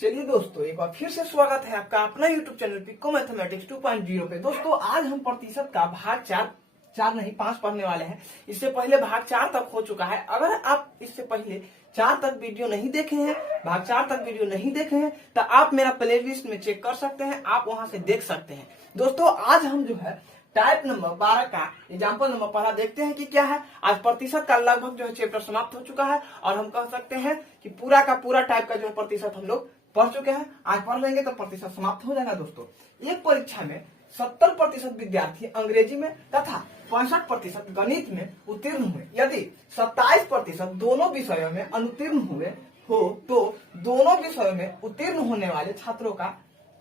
चलिए दोस्तों, एक बार फिर से स्वागत है आपका अपना YouTube चैनल पिको मैथमेटिक्स 2.0 पे। दोस्तों आज हम प्रतिशत का भाग चार नहीं 5 पढ़ने वाले हैं। इससे पहले भाग 4 तक हो चुका है। अगर आप इससे पहले 4 तक वीडियो नहीं देखे हैं, भाग 4 तक वीडियो नहीं देखे हैं, तो आप मेरा प्ले लिस्ट में चेक कर सकते हैं, आप वहां से देख सकते हैं। दोस्तों आज हम जो है टाइप नंबर 12 का एग्जाम्पल नंबर 12 देखते हैं कि क्या है। आज प्रतिशत का लगभग जो है चैप्टर समाप्त हो चुका है और हम कह सकते हैं कि पूरा का पूरा टाइप का जो है प्रतिशत हम लोग पढ़ चुके हैं। आज पढ़ लेंगे तो प्रतिशत समाप्त हो जाएगा। दोस्तों एक परीक्षा में 70% विद्यार्थी अंग्रेजी में तथा 65% गणित में उत्तीर्ण हुए। यदि 27% दोनों विषयों में अनुत्तीर्ण हुए हो तो दोनों विषयों में उत्तीर्ण होने वाले छात्रों का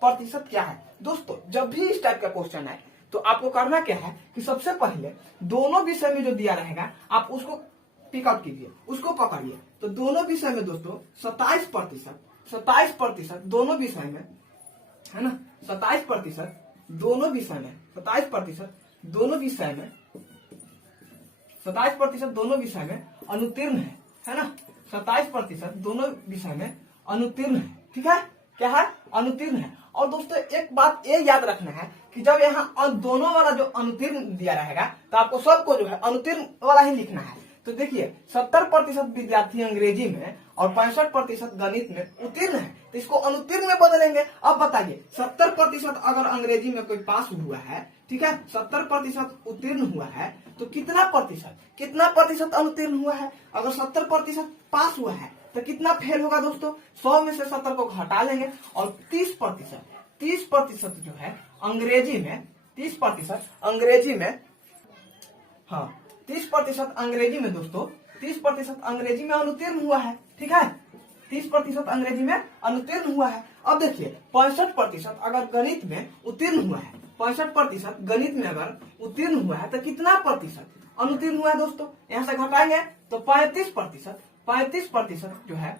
प्रतिशत क्या है। दोस्तों जब भी इस टाइप का क्वेश्चन आए तो आपको करना क्या है कि सबसे पहले दोनों विषय में जो दिया रहेगा आप उसको पिकआउट कीजिए, उसको पकड़िए। तो दोनों विषय में दोस्तों 27% दोनों विषय में है ना, 27% दोनों विषय में 27% दोनों विषय में 27% दोनों विषय में अनुत्तीर्ण है ना। 27% दोनों विषय में अनुत्तीर्ण है। ठीक है, क्या है? अनुत्तीर्ण है। और दोस्तों एक बात ये याद रखना है कि जब यहाँ दोनों वाला जो अनुत्तीर्ण दिया रहेगा तो आपको सबको जो है अनुत्तीर्ण वाला ही लिखना है। तो देखिए 70% विद्यार्थी अंग्रेजी में और 65% गणित में उत्तीर्ण है, तो इसको अनुत्तीर्ण में बदलेंगे। अब बताइए 70% अगर अंग्रेजी में कोई पास हुआ है, ठीक है, 70% उत्तीर्ण हुआ है, तो कितना प्रतिशत अनुत्तीर्ण हुआ है? अगर 70% पास हुआ है तो कितना फेल होगा दोस्तों? 100 में से 70 को घटा लेंगे और 30% जो है अंग्रेजी में 30% अंग्रेजी में, हाँ 30% अंग्रेजी में दोस्तों 30% अंग्रेजी में अनुत्तीर्ण हुआ है। ठीक है, 30% अंग्रेजी में अनुत्तीर्ण हुआ है। अब देखिए 65% अगर गणित में उत्तीर्ण हुआ है, 65% गणित में अगर उत्तीर्ण हुआ है तो कितना प्रतिशत अनुत्तीर्ण हुआ है दोस्तों? यहाँ से घटाएंगे तो 35% जो है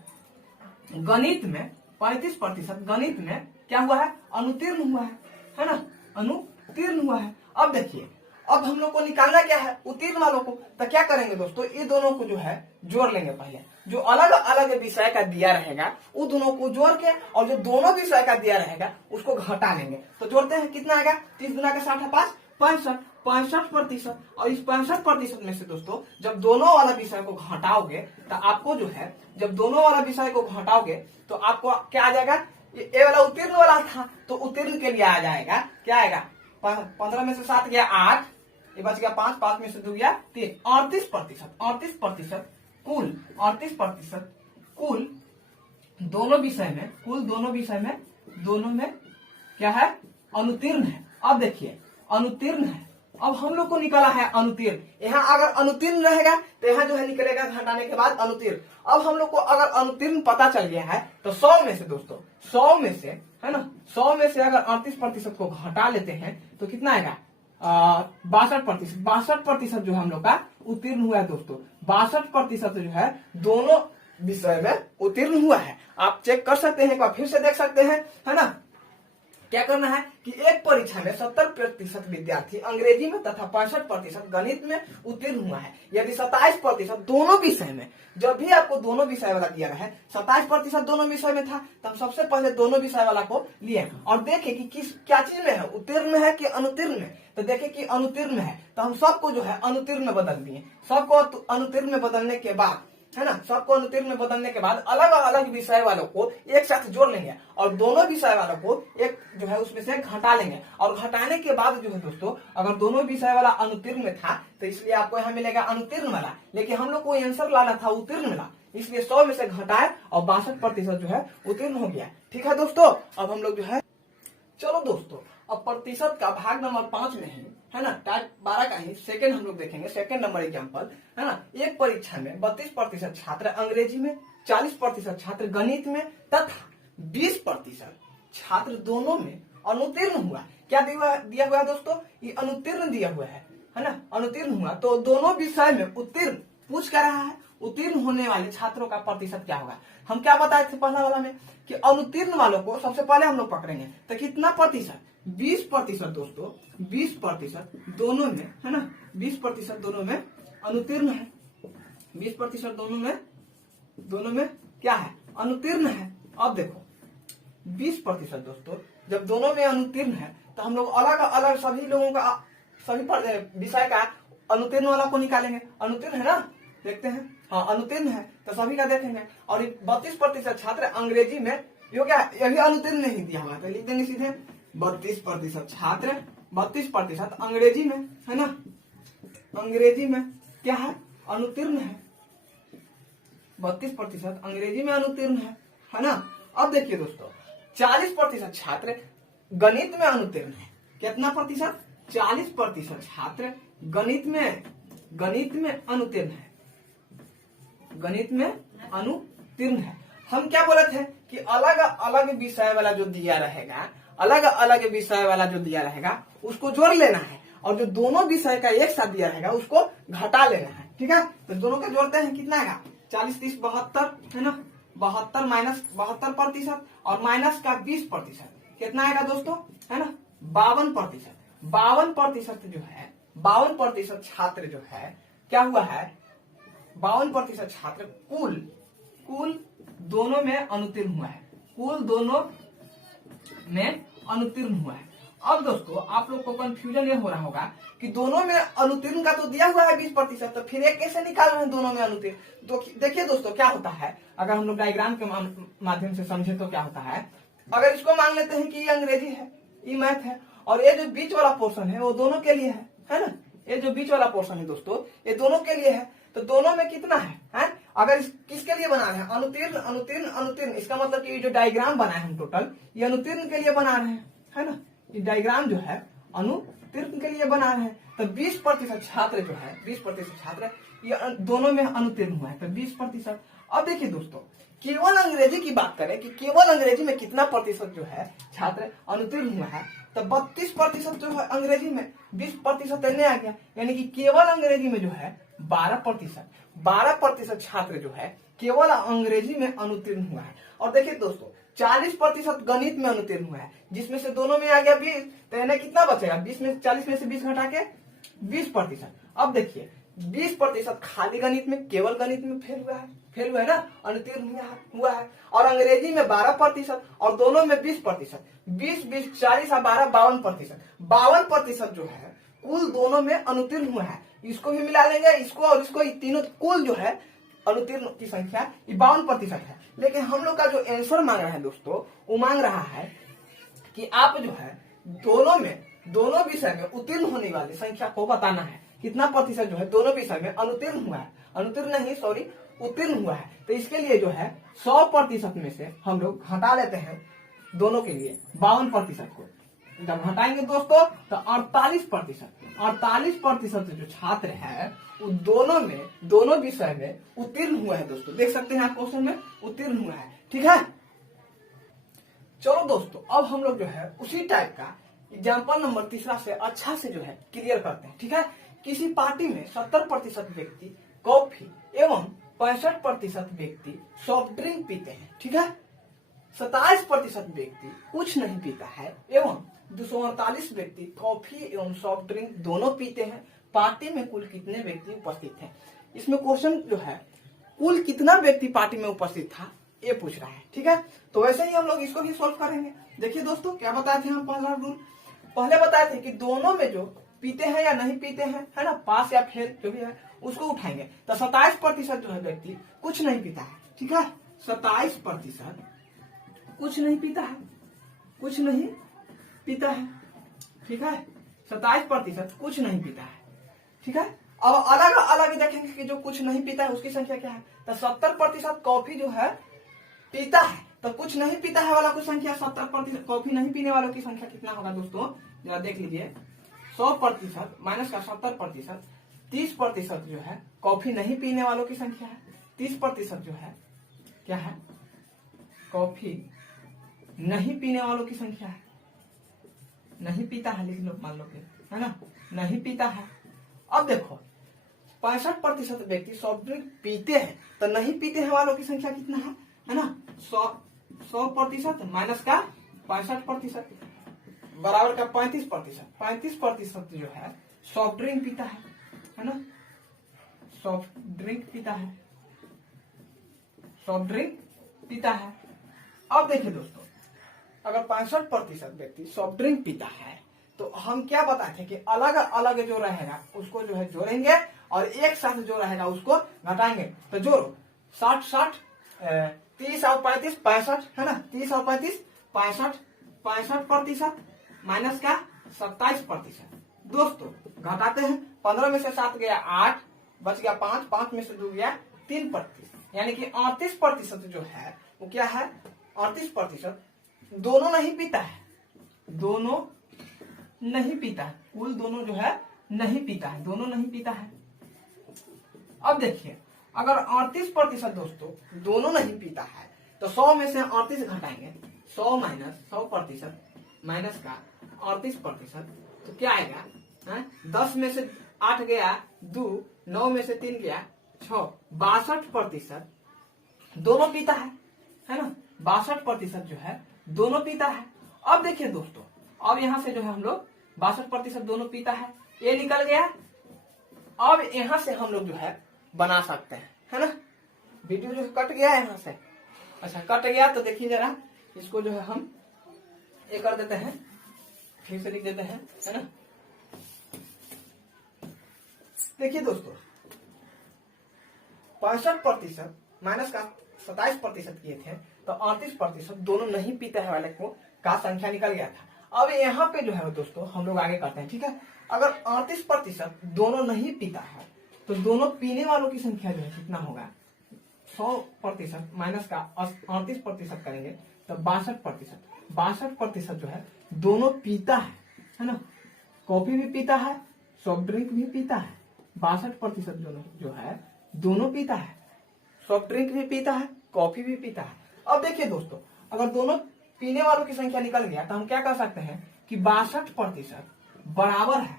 गणित में 35% गणित में क्या हुआ है? अनुत्तीर्ण हुआ है ना, अनुत्तीर्ण हुआ है। अब देखिए अब हम लोग को निकालना क्या है उत्तीर्ण वालों को। तो क्या करेंगे दोस्तों, ये दोनों को जो है जोड़ लेंगे। पहले जो अलग अलग विषय का दिया रहेगा वो दोनों को जोड़ के और जो दोनों विषय का दिया रहेगा उसको घटा लेंगे। तो जोड़ते हैं, कितना आएगा? 30 गुना का 60 है 5, 65%। और इस 65% में से दोस्तों जब दोनों वाला विषय को घटाओगे तो आपको जो है, जब दोनों वाला विषय को घटाओगे तो आपको क्या आ जाएगा? ये वाला उत्तीर्ण वाला था तो उत्तीर्ण के लिए आ जाएगा, क्या आएगा? 15 में से 7 गया 8, ये बच गया 5 में से 2 गया 3, 38% कुल दोनों में क्या है? अनुत्तीर्ण है। अब देखिए अनुत्तीर्ण है। अब हम लोग को निकला है अनुत्तीर्ण। यहाँ अगर अनुत्तीर्ण रहेगा तो यहाँ जो है निकलेगा घटाने के बाद अनुत्तीर्ण। अब हम लोग को अगर अनुत्तीर्ण पता चल गया है तो 100 में से दोस्तों 100 में से है ना, 100 में से अगर 38% को घटा लेते हैं तो कितना आएगा? 62% जो हम लोग का उत्तीर्ण हुआ है दोस्तों। 62% जो है दोनों विषय में उत्तीर्ण हुआ है। आप चेक कर सकते हैं, एक बार फिर से देख सकते हैं, है ना। क्या करना है कि एक परीक्षा में 70% विद्यार्थी अंग्रेजी में तथा 65% गणित में उत्तीर्ण हुआ है। यदि 27% दोनों विषय में, जब भी आपको दोनों विषय वाला दिया है, 27% दोनों विषय में था तो हम सबसे पहले दोनों विषय वाला को लिए और देखे कि किस क्या चीज में है, उत्तीर्ण में है कि अनुत्तीर्ण में। तो देखे कि अनुत्तीर्ण में है तो हम सबको जो है अनुत्तीर्ण में बदल दिए। सबको अनुत्तीर्ण में बदलने के बाद, है ना, सबको अनुत्तीर्ण में बदलने के बाद अलग अलग विषय वालों को एक साथ जोड़ लेंगे और दोनों विषय वालों को एक जो है उसमें से घटा लेंगे। और घटाने के बाद जो है दोस्तों अगर दोनों विषय वाला अनुत्तीर्ण में था तो इसलिए आपको यहाँ मिलेगा अनुत्तीर्ण वाला, लेकिन हम लोग को आंसर लाना था उत्तीर्ण वाला, इसलिए 100 में से घटाए और 62% जो है उत्तीर्ण हो गया। ठीक है दोस्तों, अब हम लोग जो है, चलो दोस्तों अब प्रतिशत का भाग नंबर 5 में ही, है ना, टाइप 12 का ही सेकंड हम लोग देखेंगे, सेकंड नंबर एग्जांपल, है ना। एक परीक्षा में 32% छात्र अंग्रेजी में, 40% छात्र गणित में तथा 20% छात्र दोनों में अनुत्तीर्ण हुआ। क्या दिया हुआ है दोस्तों? ये अनुत्तीर्ण दिया हुआ है ना, अनुत्तीर्ण हुआ। तो दोनों विषय में उत्तीर्ण पूछ कर रहा है, उत्तीर्ण होने वाले छात्रों का प्रतिशत क्या होगा। हम क्या बताए थे पहला वाला में कि अनुत्तीर्ण वालों को सबसे पहले हम लोग पकड़ेंगे। तो कितना प्रतिशत? 20% दोस्तों, 20% दोनों में, है ना, 20% दोनों में अनुत्तीर्ण है। 20% दोनों में क्या है? अनुत्तीर्ण है। अब देखो 20% दोस्तों। जब दोनों में अनुत्तीर्ण है तो हम लोग अलग अलग सभी लोगों का सभी विषय का अनुत्तीर्ण वाला को निकालेंगे। अनुत्तीर्ण है ना, देखते हैं, हाँ अनुत्तीर्ण है तो सभी का देखेंगे। और 32% छात्र अंग्रेजी में, यो क्या यही अनुत्तीर्ण नहीं दिया हुआ तो लिख देंगे सीधे 32% छात्र, 32% अंग्रेजी में, है ना, अंग्रेजी में क्या है, अनुत्तीर्ण है। 32% अंग्रेजी में अनुत्तीर्ण है ना। अब देखिए दोस्तों 40% छात्र गणित में अनुत्तीर्ण है। कितना प्रतिशत, 40% छात्र गणित में अनुत्तीर्ण है, गणित में अनुत्तीर्ण है। हम क्या बोले थे कि अलग अलग विषय वाला जो दिया रहेगा, अलग अलग विषय वाला जो दिया रहेगा उसको जोड़ लेना है, और जो दोनों विषय का एक साथ दिया रहेगा उसको घटा लेना है। ठीक है, तो दोनों का जोड़ते हैं, कितना आएगा, 40 30 72 है ना, 72 माइनस 72% और माइनस का 20%, कितना आएगा दोस्तों, है ना, 52%। 52% जो है, 52% छात्र जो है क्या हुआ है, 52% छात्र कुल दोनों में अनुत्तीर्ण हुआ है, कुल दोनों में अनुत्तीर्ण हुआ है। अब दोस्तों आप लोग को कंफ्यूजन ये हो रहा होगा कि दोनों में अनुत्तीर्ण का तो दिया हुआ है 20%, तो फिर एक कैसे निकाल रहे हैं दोनों में अनुत्तीर्ण। तो देखिए दोस्तों क्या होता है, अगर हम लोग डायग्राम के माध्यम से समझे तो क्या होता है, अगर इसको मान लेते हैं कि ये अंग्रेजी है, ये मैथ है, और ये जो बीच वाला पोर्शन है वो दोनों के लिए है ना, ये जो बीच वाला पोर्शन है दोस्तों ये दोनों के लिए है, तो दोनों में कितना है? अगर किसके लिए बना रहे हैं, अनुत्तीर्ण अनुत्तीर्ण अनुत्तीर्ण, इसका मतलब कि ये जो डायग्राम बना है हम टोटल ये अनुत्तीर्ण के लिए बना रहे हैं, है ना, ये डायग्राम जो है अनुत्तीर्ण के लिए बना रहे हैं। तो 20% छात्र जो है, 20% छात्र ये दोनों में अनुत्तीर्ण हुआ है, तो 20%। अब देखिए दोस्तों केवल अंग्रेजी की बात करें कि केवल अंग्रेजी में कितना प्रतिशत जो है छात्र अनुत्तीर्ण हुआ है, तो 32% जो है अंग्रेजी में, 20% नहीं आ गया, यानी कि केवल अंग्रेजी में जो है 12% छात्र जो है केवल अंग्रेजी में अनुत्तीर्ण हुआ है। और देखिए दोस्तों 40% गणित में अनुत्तीर्ण हुआ है, जिसमें से दोनों में आ गया 20, तो यानी कितना बचेगा, 40 में से 20 घटा के 20%। अब देखिए 20% खाली गणित में, केवल गणित में फेल हुआ है ना, अनुत्तीर्ण हुआ है। और अंग्रेजी में 12% और दोनों में 20%, 20 20 40 और 12 52%। 52% जो है कुल दोनों में अनुत्तीर्ण हुआ है। इसको भी मिला लेंगे, इसको और इसको, तीनों कुल जो है अनुत्तीर्ण की संख्या 52% है। लेकिन हम लोग का जो आंसर मांग रहा है दोस्तों, वो मांग रहा है कि आप जो है दोनों विषय में उत्तीर्ण होने वाली संख्या को बताना है, कितना प्रतिशत जो है दोनों विषय में अनुत्तीर्ण हुआ है, अनुत्तीर्ण नहीं सॉरी उत्तीर्ण हुआ है। तो इसके लिए जो है 100% में से हम लोग हटा लेते हैं दोनों के लिए 52% को। जब हटाएंगे दोस्तों तो 48% जो छात्र है वो दोनों विषय में उत्तीर्ण हुआ है दोस्तों। देख सकते हैं आप क्वेश्चन में उत्तीर्ण हुआ है, ठीक है। चलो दोस्तों अब हम लोग जो है उसी टाइप का एग्जाम्पल नंबर 3 से अच्छा से जो है क्लियर करते हैं, ठीक है। किसी पार्टी में 70% व्यक्ति कॉफी एवं 65% व्यक्ति सॉफ्ट ड्रिंक पीते हैं, ठीक है। 27% व्यक्ति कुछ नहीं पीता है एवं 248 व्यक्ति कॉफी एवं सॉफ्ट ड्रिंक दोनों पीते हैं। पार्टी में कुल कितने व्यक्ति उपस्थित हैं? इसमें क्वेश्चन जो है कुल कितना व्यक्ति पार्टी में उपस्थित था ये पूछ रहा है, ठीक है। तो वैसे ही हम लोग इसको भी सॉल्व करेंगे। देखिए दोस्तों क्या बताए थे हम, पहला रूल पहले बताए थे कि दोनों में जो पीते हैं या नहीं पीते हैं, है ना, पास या फेल जो भी है उसको उठाएंगे। तो 27% जो है व्यक्ति कुछ नहीं पीता है, ठीक है। 27% कुछ नहीं पीता है, कुछ नहीं पीता है, ठीक है। 27% कुछ नहीं पीता है, ठीक है। अब अलग अलग देखेंगे कि जो कुछ नहीं पीता है उसकी संख्या क्या है। तो 70% कॉफी जो है पीता है, तो कुछ नहीं पीता है वाला की संख्या 70%, कॉफी नहीं पीने वालों की संख्या कितना होगा दोस्तों, जरा देख लीजिए। 100% माइनस का 70%, 30% जो है कॉफी नहीं पीने वालों की संख्या है। 30% जो है क्या है, कॉफी नहीं पीने वालों की संख्या है। नहीं पीता है, लिख लो, मान लो है ना, नहीं पीता है। अब देखो 65% व्यक्ति सॉफ्ट ड्रिंक पीते हैं, तो नहीं पीते हैं वालों की संख्या कितना है ना, 100% माइनस का 65% बराबर का 35%। 35% जो है सॉफ्ट ड्रिंक पीता है ना, सॉफ्ट ड्रिंक पीता है, सॉफ्ट ड्रिंक पीता है। अब देखिए दोस्तों अगर 65% व्यक्ति सॉफ्ट ड्रिंक पीता है तो हम क्या बताए थे कि अलग अलग जो रहेगा उसको जो है जोड़ेंगे और एक साथ जो रहेगा उसको घटाएंगे। तो जोड़ो 60 30 और 35 65 है ना, 30 और 35 65% माइनस का 27%। दोस्तों घटाते हैं, 15 में से 7 गया 8, बच गया 5, 5 में से 2 गया 3%, यानी कि 38% जो है वो क्या है, 38% दोनों नहीं पीता है, दोनों नहीं पीता है, कुल दोनों जो है नहीं पीता है, दोनों नहीं पीता है। अब देखिए अगर 38% दोस्तों दोनों नहीं पीता है तो 100 में से 38 घटाएंगे, 100 माइनस 100% माइनस का 38%, तो क्या आएगा, 10 में से 8 गया 2, 9 में से 3 गया 6, 62% दोनों पीता है ना, 62% जो है दोनों पीता है। अब देखिए दोस्तों, अब यहां से जो है हम लोग 62% दोनों पीता है, ये निकल गया। अब यहां से हम लोग जो है बना सकते हैं, है ना, वीडियो जो कट गया है यहां से, अच्छा कट गया तो देखिए जरा, इसको जो है हम ये कर देते हैं, फिर से लिख देते हैं, है ना। देखिए दोस्तों 65% माइनस का 27% किए थे तो 38% दोनों नहीं पीते हैं वाले को का संख्या निकल गया था। अब यहाँ पे जो है दोस्तों हम लोग आगे करते हैं, ठीक है। अगर 38% दोनों नहीं पीता है तो दोनों पीने वालों की संख्या जो है कितना होगा, 100% माइनस का 38% करेंगे तो 62% जो है दोनों पीता है ना, कॉफी भी पीता है, सॉफ्ट ड्रिंक भी पीता है, 62% जो है दोनों पीता है, सॉफ्ट ड्रिंक भी पीता है, कॉफी भी पीता है। अब देखिए दोस्तों अगर दोनों पीने वालों की संख्या निकल गया तो हम क्या कर सकते हैं कि 62% बराबर है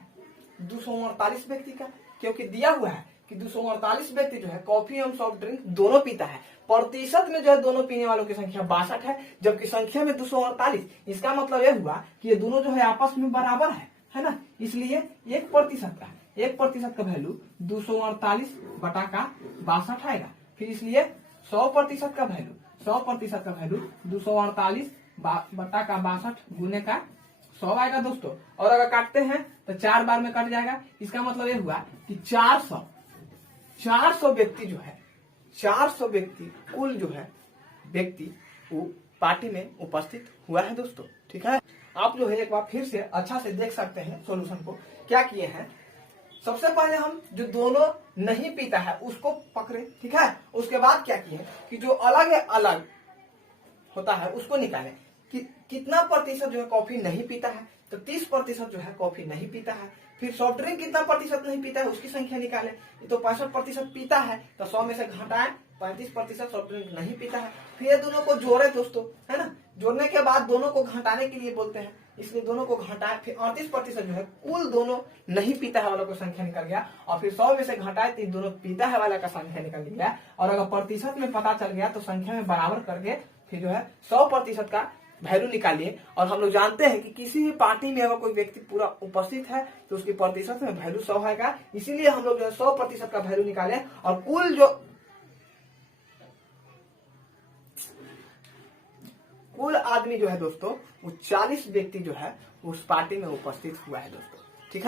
248 व्यक्ति का, क्योंकि दिया हुआ है कि 248 व्यक्ति जो है कॉफी एवं सॉफ्ट ड्रिंक दोनों पीता है। प्रतिशत में जो है दोनों पीने वालों की संख्या 62 है, जबकि संख्या में 248। इसका मतलब यह हुआ कि ये दोनों जो है आपस में बराबर है ना, इसलिए 1% का वैल्यू 248 बटा का 62 आएगा। फिर इसलिए 100% का वैल्यू 248 बटा का 62 गुने का 100 आएगा दोस्तों। और अगर काटते हैं तो 4 बार में कट जाएगा। इसका मतलब ये हुआ कि 400 व्यक्ति जो है, 400 व्यक्ति कुल जो है व्यक्ति वो पार्टी में उपस्थित हुआ है दोस्तों, ठीक है। आप जो है एक बार फिर से अच्छा से देख सकते हैं सॉल्यूशन को। क्या किए हैं, सबसे पहले हम जो दोनों नहीं पीता है उसको पकड़े, ठीक है। उसके बाद क्या किए कि जो अलग होता है उसको निकालें कि कितना प्रतिशत जो है कॉफी नहीं पीता है, तो 30% जो है कॉफी नहीं पीता है। फिर सॉफ्ट ड्रिंक कितना प्रतिशत नहीं पीता है उसकी संख्या निकालें, तो 65% पीता है तो 100 में से घटाएं, 35% सॉफ्ट ड्रिंक नहीं पीता है। फिर ये दोनों को जोड़े दोस्तों, है ना। जोड़ने के बाद दोनों को घटाने के लिए बोलते हैं, इसलिए दोनों को घटाए। फिर 38% जो है कुल दोनों नहीं पीता है वालों को संख्या निकल गया। और फिर 100 में से घटाए तो दोनों पीता है वाला का संख्या निकल गया। और अगर प्रतिशत में पता चल गया तो संख्या में बराबर करके फिर जो है 100% का वैल्यू निकालिए। और हम लोग जानते हैं कि किसी भी पार्टी में अगर कोई व्यक्ति पूरा उपस्थित है तो उसकी प्रतिशत में वैल्यू 100 आएगा। इसीलिए हम लोग जो है 100% का वैल्यू निकाले और कुल आदमी जो है दोस्तों वो 40 व्यक्ति जो है उस पार्टी में उपस्थित हुआ है दोस्तों, ठीक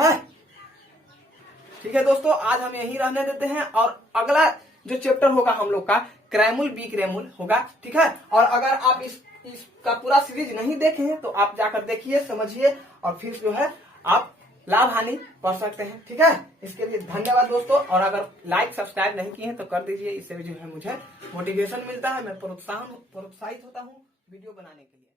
है दोस्तों। आज हम यही रहने देते हैं और अगला जो चैप्टर होगा हम लोग का क्रैमुल बी क्रैमुल होगा, ठीक है। और अगर आप इसका पूरा सीरीज नहीं देखे हैं तो आप जाकर देखिए, समझिए और फिर जो है आप लाभ हानि पढ़ सकते हैं, ठीक है। इसके लिए धन्यवाद दोस्तों। और अगर लाइक सब्सक्राइब नहीं किए हैं तो कर दीजिए, इससे जो है मुझे मोटिवेशन मिलता है, मैं प्रोत्साहित होता हूँ वीडियो बनाने के लिए।